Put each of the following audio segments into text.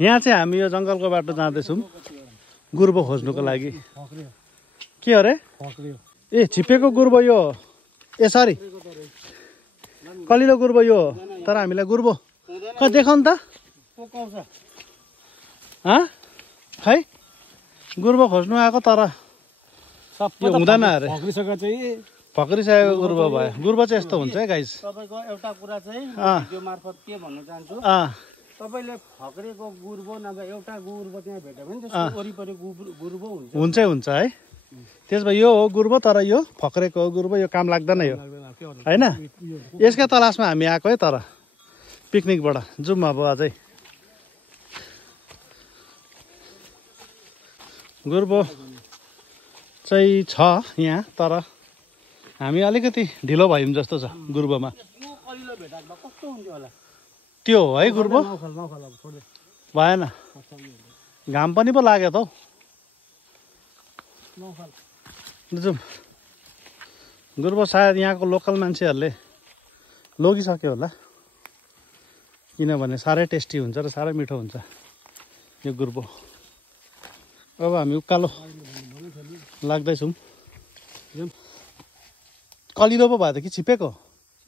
यहाँ चाहिँ हामी यो जङ्गलको बाटो जाँदैछौँ गुर्बो खोज्नुको लागि। के अरे ए छिपेको गुर्बो यो ए सरी कलिलो गुर्बो यो तर हामीलाई गुर्बो खै देखाउ नि त खै गुर्बो खोज्नु आएको तर यो हुँदैन अरे फक्रिसकेको गुर्बो भयो। गुर्बो चाहिँ यस्तो हुन्छ है गाइस। तपाईको एउटा कुरा चाहिँ भिडियो मार्फत के भन्न चाहन्छु तपाईले फक्रेको गुर्बो नभए एउटा गुर्बो त्यहाँ भेट्यो भने त्यसको वरिपरि गुर्बो हुन्छ हुन्छ है। त्यसमा यो हो गुर्बो तर यो फक्रेको हो गुर्बो यो काम लाग्दैन यो हैन। यसका तलासमा हामी आएको है तर पिकनिकबाट जाउँ अब अझै। गुर्बो चाहिँ छ यहाँ तर हामी अलिकति ढिलो भयौँ जस्तो छ गुर्बोमा। त्यो हो है गुर्बो भएन घाम पनि पो लाग्यो त हौ। जाउँ गुर्बो सायद यहाँको लोकल मान्छेहरूले लगिसक्यो होला किनभने साह्रै टेस्टी हुन्छ र साह्रै मिठो हुन्छ यो गुर्बो। अब हामी उकालो लाग्दैछौँ। कलिलो पो भयो त कि छिपेको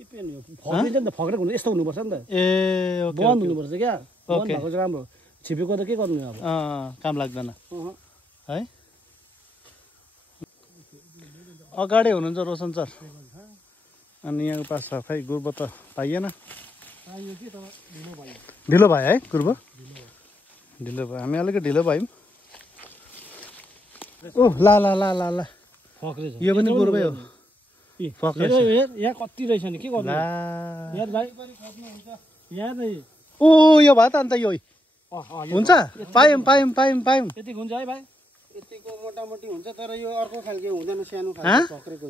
फक्रेको हुनु यस्तो हुनुपर्छ नि त। ए बन्द हुनुपर्छ क्या भएको चाहिँ राम्रो छिपेको त के गर्नु अब काम लाग्दैन है। अगाडि हुनुहुन्छ रोशन सर अनि यहाँको पास छ खै गुर्बो त पाइएन ढिलो भयो है गुर्बो ढिलो भयो हामी अलिकति ढिलो भयौँ। ओह ला ला ला ला ला यो पनि गुर्बै हो यहाँ कति रहेछ नि के गर्नु ओ यो भयो त अन्त यो हुन्छ पायौँ पायौँ पायौँ पायौँ यतिको हुन्छ है भाइ यतिको मोटामोटी हुन्छ तर यो अर्को खालको हुँदैन सानो खालको फक्रेको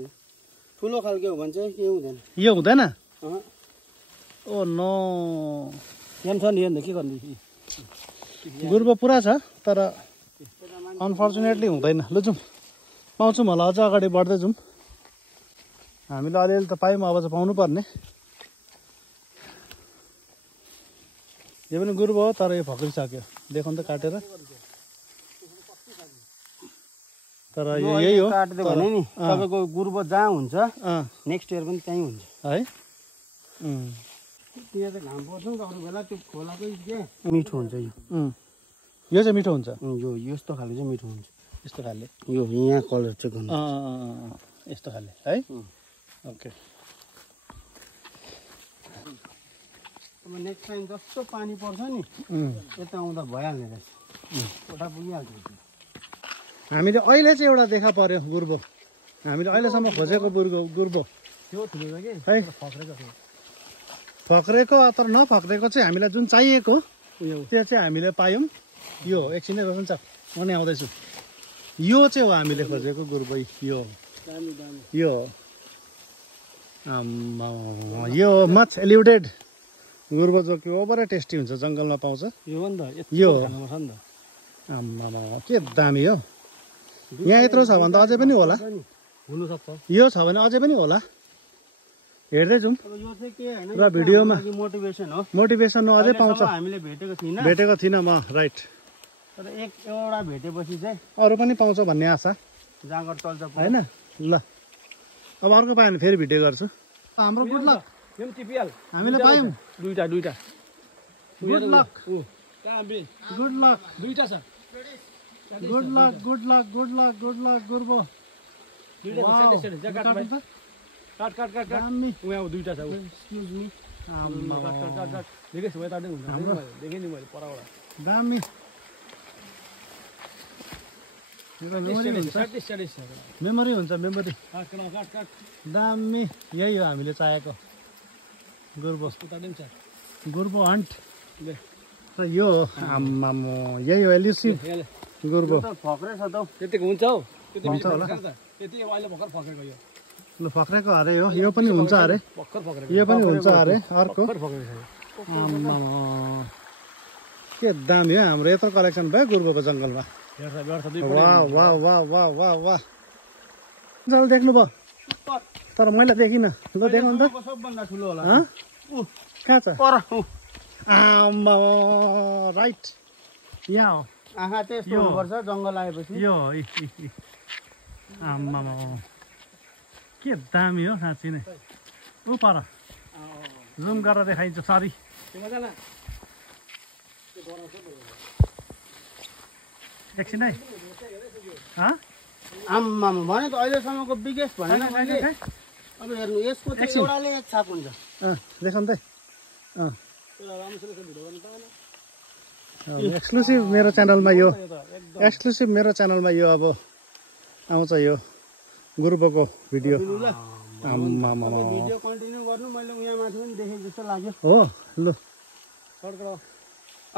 ठुलो खालको हो भने चाहिँ के हुँदैन यो हुँदैन। ओ नो यहाँ छ नि यहाँ के गर्नु गुर्बो पुरा छ तर अनफर्चुनेटली हुँदैन। लु जाउँ पाउँछौँ होला अझ अगाडि बढ्दै जाउँ। हामीले अलिअलि त पायौँ अब चाहिँ पाउनु पर्ने। यो पनि गुर्बो हो तर यो फक्रिसक्यो देखौँ त काटेर तर यो यही हो काट्दै भने नि तपाईँको गुर्बो जहाँ हुन्छ नेक्स्ट इयर पनि त्यहीँ हुन्छ है। त्यहाँ चाहिँ घाम पर्छ नि त अरू बेला त्यो खोलाकै के मिठो हुन्छ यो चाहिँ मिठो हुन्छ यो यस्तो खाले चाहिँ मिठो हुन्छ यस्तो खाले यो यहाँ कलर चाहिँ गर्नु यस्तो खाले है। ओके अब नेक्स्ट टाइम जस्तो पानी पर्छ नि यता आउँदा भइहाल्ने रहेछ उता पुगिहाल्छ। हामीले अहिले चाहिँ एउटा देखा पर्यो गुर्बो हामीले अहिलेसम्म खोजेको गुर्बो त्यो ठुलो के है फक्रेको तर नफक्रेको चाहिँ हामीलाई जुन चाहिएको त्यो चाहिँ हामीले पायौँ। यो एकछिनै रोशन सर म नि आउँदैछु। यो चाहिँ हो हामीले खोजेको गुर्बो यो मच एल्युडेड गुर्बो जो कि ओभरै टेस्टी हुन्छ जङ्गलमा पाउँछ यो के दामी हो। यहाँ यत्रो छ भने त अझै पनि होला यो छ भने अझै पनि होला हेर्दै जाउँ र भिडियोमा मोटिभेसन अझै पाउँछ। हामीले भेटेको थिइनँ म राइट तर एउटा भेटेपछि चाहिँ अरू पनि पाउँछ भन्ने आशा जाँगर चल्छ होइन। ल अब अर्को पायो भने फेरि भिडियो गर्छु। हाम्रो गुड लक हामीले पायौँ दुईटा गुड लक गुड लक दुईटा छ good luck good luck good luck good luck गुर्बो काट काट काट दामी उहाँ दुईटा छ एक्सक्युज मी देखेँ यतादै हुन्छ देखेँ नि मैले परबाट दामी मेमोरी हुन्छ मेमोरी दामी यही हो हामीले चाहेको गुर्बो गुर्बो हन्ट र यो यही हो एल्युसिभ गुर्बो फक्रे छ त त्यतिको हुन्छ हौ हुन्छ होला त्यति अहिले भर्खर फक्रेको यो ल फक्रेको अरे हो यो पनि हुन्छ अरे यो पनि हुन्छ अरे अर्को के दामी हो हाम्रो यत्रो कलेक्सन भयो गुर्बोको जङ्गलमा। वाह वाह वाह वाह वाह वाह जल देख्नु भयो तर मैले देखिनँ ल देखाउनु त सबभन्दा ठुलो होला कहाँ छ राइट यहाँ हो आँखा चाहिँ यस्तो यो। हुनुपर्छ जङ्गल आएपछि। यो आम्मामा के दामी हो साँच्ची नै ऊ पर जुम गरेर देखाइन्छ सरी एकछिन है आम्मामा भने त अहिलेसम्मको बिगेस्ट भनेन मैले। अब हेर्नु यसको चाहिँ एउटाले एक छाप हुन्छ। देखाउनु त एक्सक्लुसिभ मेरो च्यानलमा यो एक्सक्लुसिभ मेरो च्यानलमा यो अब आउँछ यो गुरुबको भिडियो आम्मामा भिडियो कन्टिन्यू गर्नु मैले यहाँ माथि पनि देखेँ जस्तो लाग्यो हो लु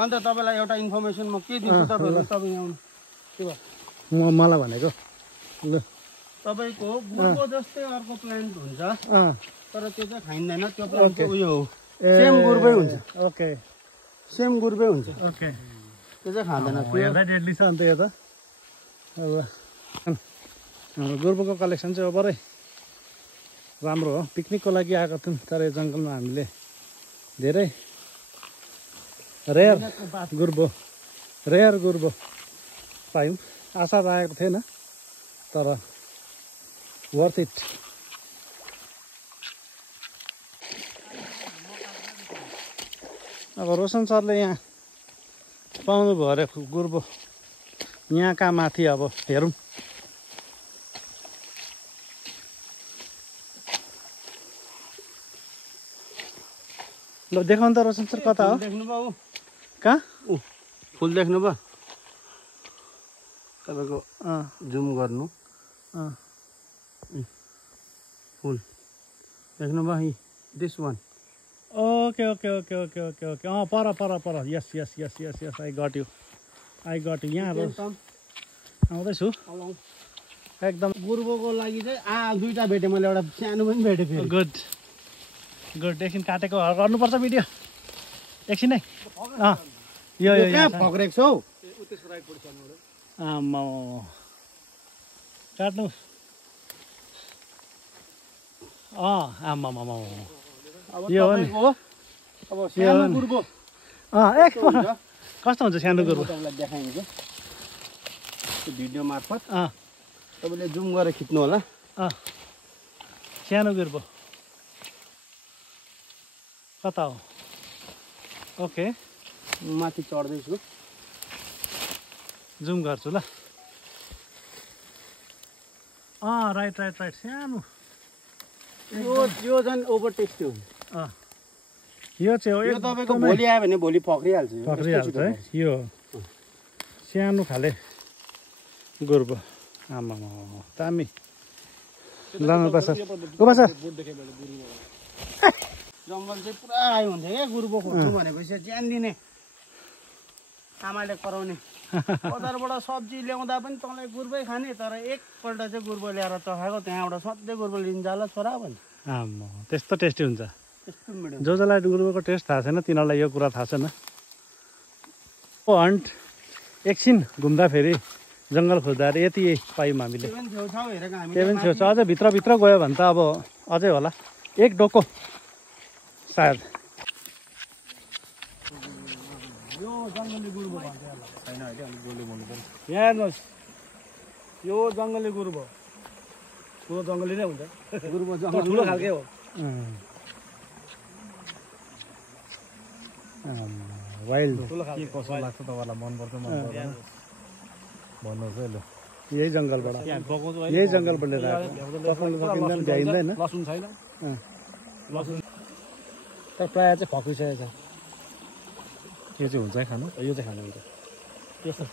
अन्त तपाईँलाई एउटा इन्फर्मेसन म के दिन्छु तपाईँहरू तपाईँ आउनु के भयो मलाई भनेको लु तपाईँको गुर्बो जस्तै अर्को प्लान्ट हुन्छ तर त्यो चाहिँ खाइँदैन त्यो प्लान्टको उयो हो सेम गुर्बै हुन्छ ओके सेम गुर्बै हुन्छ ओके त्यो चाहिँ खाँदैन हेर्दा डेडली छ अन्त यो त अब हाम्रो गुर्बोको कलेक्सन चाहिँ बरै राम्रो हो पिकनिकको लागि आएको थियौँ तर यो जङ्गलमा हामीले धेरै रेयर गुर्बो पायौँ आशा राखेको थिएन तर वर्थ इट अब रोशन सरले यहाँ पाउनुभयो अरे गुर्बो यहाँ कहाँ माथि अब हेरौँ ल देखाउनु त रोशन सर कता हो देख्नुभयो कहाँ फुल देख्नुभयो तपाईँको जुम गर्नु फुल देख्नुभयो this one okay okay okay okay okay okay पर yes yes yes yes yes I got you यहाँ आउँदैछु एकदम गुर्बोको लागि चाहिँ दुईवटा भेटेँ मैले एउटा सानो पनि भेटेँ फेरि गुड एकछिन काटेको गर्नुपर्छ भिडियो एकछिन है यो कहाँ फक्रेको छौ आम्मा काट्नु आम्मामा यो हो नि अब सानो गुर्बो कस्तो हुन्छ सानो गुर्बो तपाईँलाई देखाइन्छ त्यो भिडियो मार्फत तपाईँले जुम गरेर खिच्नु होला सानो गुर्बो कता हो ओके माथि चढ्दैछु जुम गर्छु ल राइट सानो यो झन् ओभर टेस्टी हुन्छ यो चाहिँ हो यो तपाईँको भोलि आयो भने भोलि फक्रिहाल्छ है यो सानो खाले गुर्बो आमामा दामी लानुपर्छ जङ्गल चाहिँ पुरा आयो हुन्थ्यो क्या गुर्बो खोज्नु भनेपछि ज्यान दिने आमाले कराउने बजारबाट सब्जी ल्याउँदा पनि तँलाई गुर्बै खाने तर एकपल्ट चाहिँ गुर्बो ल्याएर चखाएको त्यहाँबाट सधैँ गुर्बो लिन्छ होला छोरा भने आम्मा त्यस्तो टेस्टी हुन्छ त्यस्तो मिठो जसलाई गुर्बोको टेस्ट थाहा छैन तिनीहरूलाई यो कुरा थाहा छैन हन्ट एकछिन घुम्दाखेरि जङ्गल खोज्दाखेरि यति पायौँ हामीले त्यही पनि छेउछाउ अझै भित्र गयो भने त अब अझै होला एक डोको सायद यो जङ्गली गुर्बो भन्छ छैन अहिले अलिक बोल्दै भन्नुपर्छ यहाँ हेर्नुहोस् यो जङ्गली गुर्बो ठुलो जङ्गली नै हुन्छ गुर्बो जङ्गल ठुलो खालकै हो वाइल्ड के कसो लाग्छ तपाईँलाई मनपर्छ मन पर्दैन भन्नुहोस् है ल यही जङ्गलबाट लिएर आएको सकिँदैन भ्याइँदैन लसुन छैन लसुन तर प्रायः चाहिँ फक्रिसकेको छ यो चाहिँ हुन्छ है खानु यो चाहिँ खानु हुन्छ त्यस्तो